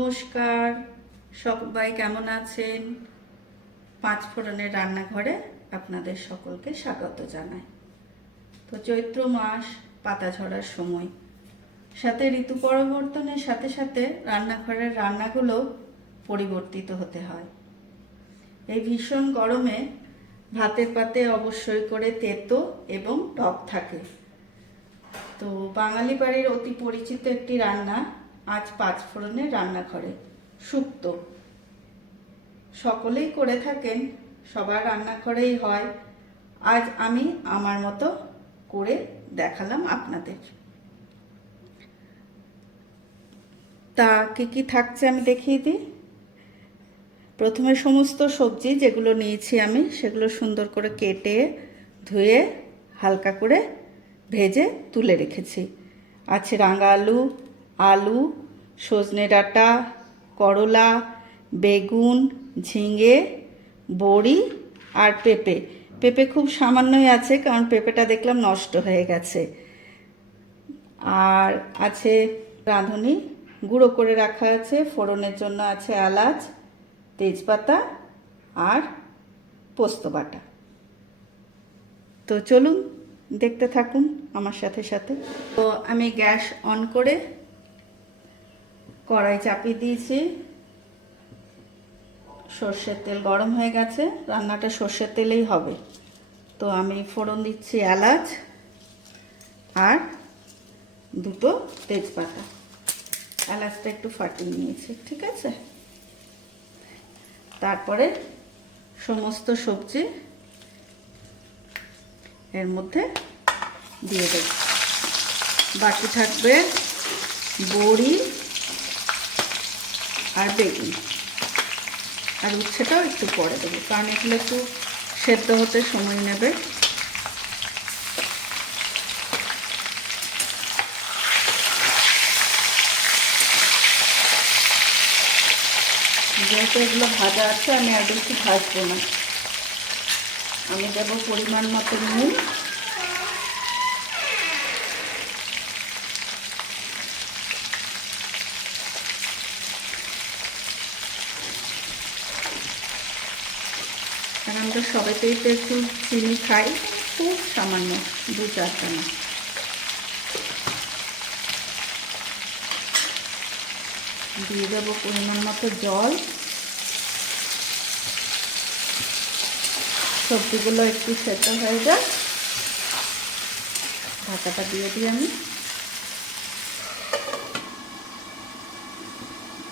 নমস্কার, সবাই কেমন আছেন? পাঁচ ফোড়নের রান্নাঘরে আপনাদের সকলকে স্বাগত জানাই। তো চৈত্র মাস, পাতা ঝরার সময়, সাথে ঋতু পরিবর্তনের সাথে সাথে রান্নাঘরের রান্নাগুলো পরিবর্তিত হতে হয়। এই ভীষণ গরমে ভাতের পাতে অবশ্যই করে তেতো এবং টক থাকে। তো বাঙালি বাড়ির অতি পরিচিত একটি রান্না আজ পাঁচ ফোড়নের রান্নাঘরে শুক্তো। সকলেই করে থাকেন, সবার রান্নাঘরেই হয়। আজ আমি আমার মতো করে দেখালাম আপনাদের। তা কি থাকছে আমি দেখিয়ে দিই। প্রথমে সমস্ত সবজি যেগুলো নিয়েছি আমি সেগুলো সুন্দর করে কেটে ধুয়ে হালকা করে ভেজে তুলে রেখেছি। আছে রাঙা আলু, আলু, সজনে ডাঁটা, করলা, বেগুন, ঝিঙে, বড়ি আর পেঁপে। পেঁপে খুব সামান্যই আছে, কারণ পেঁপেটা দেখলাম নষ্ট হয়ে গেছে। আর আছে রাঁধুনি গুঁড়ো করে রাখা আছে। ফোড়নের জন্য আছে এলাচ, তেজপাতা আর পোস্ত বাটা। তো চলুন দেখতে থাকুন আমার সাথে সাথে। তো আমি গ্যাস অন করে কড়াই চাপিয়ে দিয়েছি। সর্ষের তেল গরম হয়ে গেছে, রান্নাটা সর্ষের তেলেই হবে। তো আমি ফোড়ন দিচ্ছি এলাচ আর দুটো তেজপাতা। এলাচটা একটু ফাটিয়ে নিয়েছি, ঠিক আছে। তারপরে সমস্ত সবজি এর মধ্যে দিয়ে দেব। বাকি থাকবে বড়ি আর বেগুন, আর উচ্ছেটাও একটু পরে দেবো, কারণ এগুলো একটু সেদ্ধ হতে সময় নেবে। যেহেতু এগুলো ভাজা আছে, আমি আর বেশি ভাজবো না। আমি দেবো পরিমাণ মতো নুন, কারণ আমরা সবাইতেই তো একটু চিনি খাই, খুব সামান্য 2-4 দানা। দিয়ে দেবো পরিমাণ মতো জল। সবজিগুলো একটু সেদ্ধ হয়ে যায়, ঢাকাটা দিয়ে দিই আমি।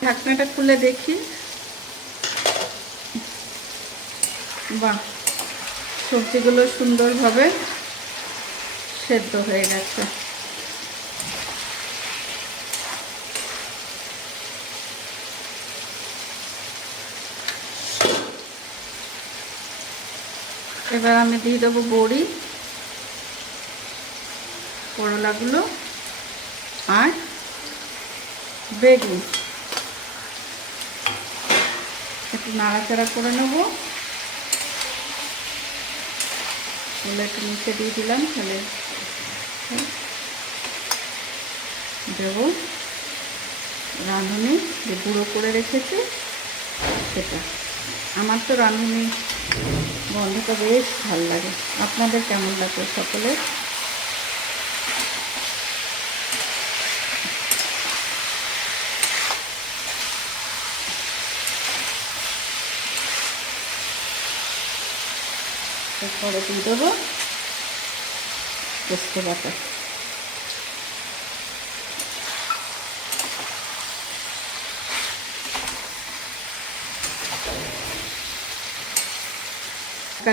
ঢাকনাটা খুলে দেখি, বাহ, সবজিগুলো সুন্দরভাবে সেদ্ধ হয়ে গেছে। এবার আমি দিয়ে দেবো বড়ি, করলাগুলো আর বেগুন। একটু নাড়াচাড়া করে নেব। একটু নিচে দিয়ে দিলাম, তাহলে দেবো রাঁধুনি যে গুঁড়ো করে রেখেছি সেটা। আমার তো রাঁধুনি গন্ধটা বেশ ভালো লাগে। আপনাদের কেমন লাগে সকলের? এরপরে দিয়ে দেবো পোস্ত বাটা।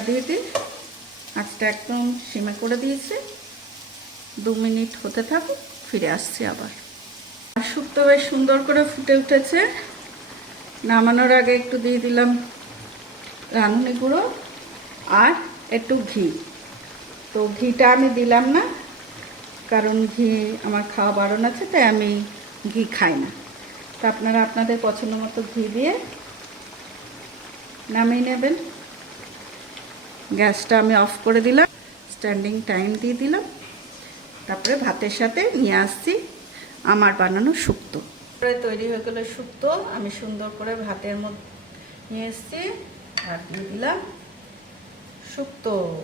দিয়ে দিই, আজটা একদম সিমে করে দিয়েছি। 2 মিনিট হতে থাকুক, ফিরে আসছি আবার। শুক্তো বেশ সুন্দর করে ফুটে উঠেছে। নামানোর আগে একটু দিয়ে দিলাম রাঁধুনি গুঁড়ো আর একটু ঘি। তো ঘিটা আমি দিলাম না, কারণ ঘি আমার খাওয়া বারণ আছে, তাই আমি ঘি খাই না। তো আপনারা আপনাদের পছন্দ মতো ঘি দিয়ে নামিয়ে নেবেন। গ্যাসটা আমি অফ করে দিলাম, স্ট্যান্ডিং টাইম দিয়ে দিলাম। তারপরে ভাতের সাথে নিয়ে আসছি আমার বানানো শুক্তো। তৈরি হয়ে গেল শুক্তো। আমি সুন্দর করে ভাতের মধ্যে নিয়ে এসেছি আর দিয়ে দিলাম শুক্তো।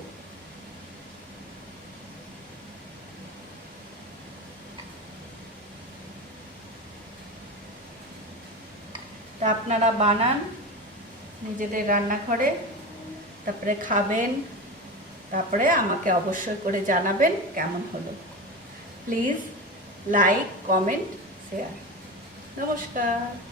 তা আপনারা বানান নিজেদের রান্নাঘরে, তারপরে খাবেন, তারপরে আমাকে অবশ্যই করে জানাবেন কেমন হলো। Please like, comment, share. নমস্কার।